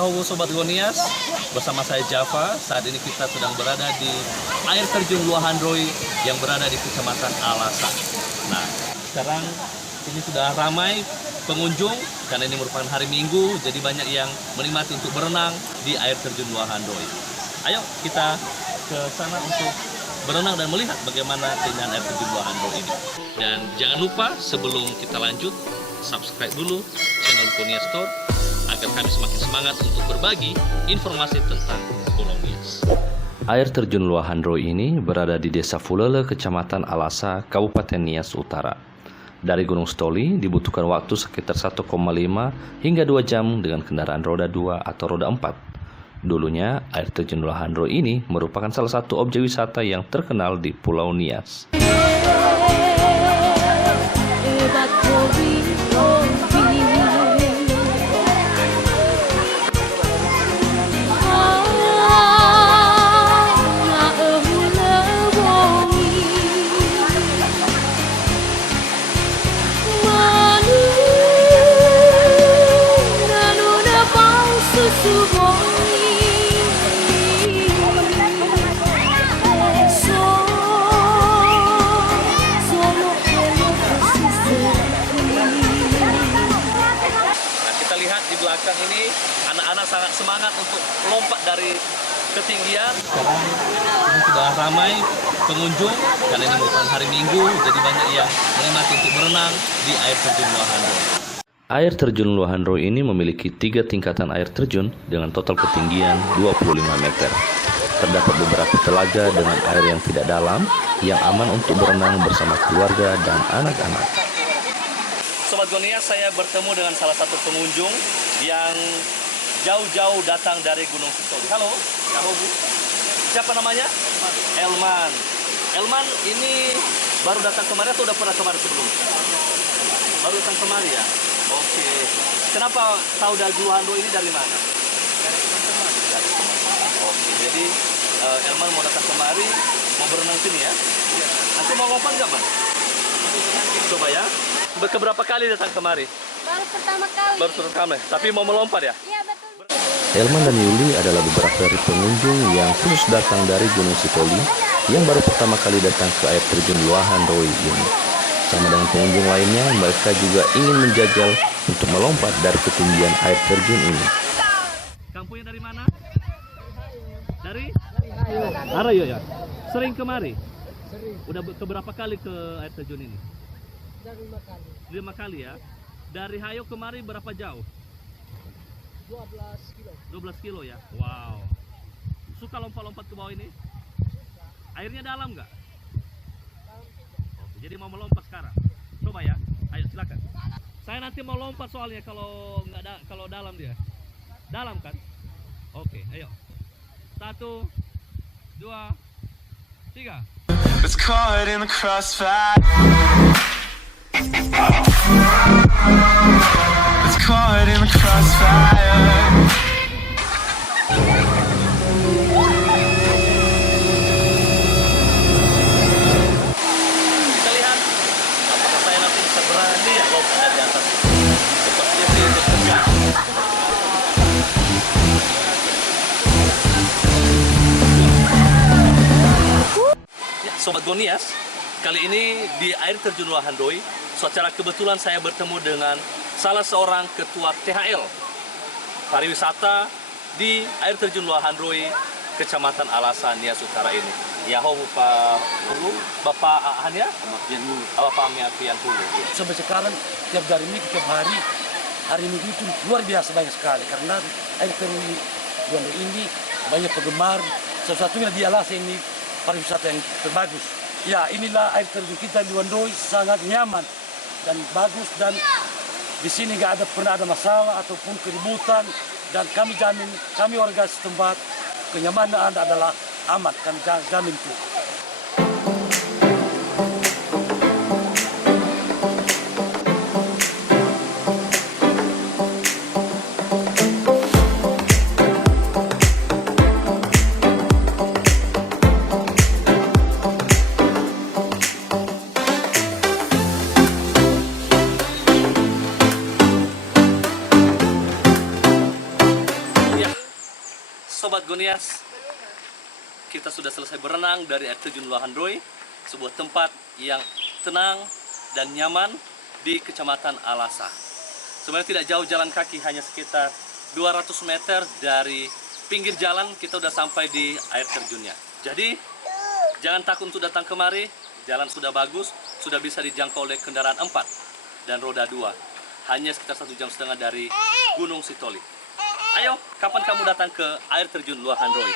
Yahowo Sobat Gonias, bersama saya Java. Saat ini kita sedang berada di air terjun Luahan Roy yang berada di Kecamatan Alasa. Nah, sekarang ini sudah ramai pengunjung karena ini merupakan hari Minggu, jadi banyak yang menikmati untuk berenang di air terjun Luahan Roy. Ayo kita ke sana untuk berenang dan melihat bagaimana keindahan air terjun Luahan Roy ini. Dan jangan lupa sebelum kita lanjut, subscribe dulu channel Gonias Store agar kami semakin semangat untuk berbagi informasi tentang Pulau Nias. Air terjun Luahan Roy ini berada di Desa Fulele, Kecamatan Alasa, Kabupaten Nias Utara. Dari Gunung Stoli dibutuhkan waktu sekitar 1,5 hingga 2 jam dengan kendaraan roda 2 atau roda 4. Dulunya, air terjun Luahan Roy ini merupakan salah satu objek wisata yang terkenal di Pulau Nias. Di belakang ini anak-anak sangat semangat untuk lompat dari ketinggian. Sekarang ini sudah ramai pengunjung karena ini merupakan hari Minggu, jadi banyak yang menikmati untuk berenang di air terjun Luahan Roy. Air terjun Luahan Roy ini memiliki 3 tingkatan air terjun dengan total ketinggian 25 meter. Terdapat beberapa telaga dengan air yang tidak dalam yang aman untuk berenang bersama keluarga dan anak-anak. Sobat Gonias, saya bertemu dengan salah satu pengunjung yang jauh-jauh datang dari Gunung Sitoli. Halo, Yahowo. Siapa namanya? Elman. Elman ini baru datang kemarin atau udah pernah kemarin sebelum? Baru datang kemarin ya? Oke. Kenapa tahu dari Luahan Roy ini dari mana? Dari teman-teman. Dari teman-teman. Oke, jadi Elman mau datang kemari, mau berenang sini ya? Iya. Nanti mau lompat nggak, Man? Coba ya. Keberapa kali datang kemari? Baru pertama kali. Baru pertama kali. Tapi mau melompat ya? Iya, betul. Elman dan Yuli adalah beberapa dari pengunjung yang khusus datang dari Gunung Sitoli yang baru pertama kali datang ke air terjun Luahan Roy ini. Sama dengan pengunjung lainnya, mereka juga ingin menjajal untuk melompat dari ketinggian air terjun ini. Kampungnya dari mana? Dari Harayo ya? Sering kemari? Sering. Udah keberapa kali ke air terjun ini? Sudah 5 kali. 5 kali ya? Dari Hayo kemari berapa jauh? 12 kilo. 12 kilo ya? Wow. Suka lompat-lompat ke bawah ini? Airnya dalam nggak? Oke, jadi mau melompat sekarang? Coba ya. Ayo silakan. Saya nanti mau lompat soalnya kalau nggak kalau dalam dia. Dalam kan? Oke, ayo. 1, 2, 3. It's caught in the crossfire. It's caught in the crossfire. Kita lihat apakah saya nanti bisa berani ya lompat dari atas. Sepertinya sih deg-degan. Ya, Sobat Gonias, kali ini di air terjun Luahan Roy, secara kebetulan saya bertemu dengan salah seorang ketua THL pariwisata di air terjun Luahan Roy, Kecamatan Alasa, Nias Utara ini. Yahowo Pak Hulu, Bapak Hanya? Bapak Amiapian Hulu. Sampai sekarang tiap hari Minggu itu luar biasa banyak sekali karena air terjun Luahan Roy ini banyak penggemar. Salah satunya di Alasa ini pariwisata yang terbagus. Ya, inilah air terjun kita di Luahan Roy, sangat nyaman dan bagus, dan di sini nggak pernah ada masalah ataupun keributan, dan kami jamin, kami warga setempat, kenyamanan adalah aman, kami jamin itu. Sobat Gonias, kita sudah selesai berenang dari air terjun Luahandroi, sebuah tempat yang tenang dan nyaman di Kecamatan Alasa. Sebenarnya tidak jauh jalan kaki, hanya sekitar 200 meter dari pinggir jalan kita sudah sampai di air terjunnya. Jadi jangan takut untuk datang kemari, jalan sudah bagus, sudah bisa dijangkau oleh kendaraan 4 dan roda 2. Hanya sekitar 1,5 jam dari Gunung Sitoli. Ayo, kapan kamu datang ke air terjun Luahandroi?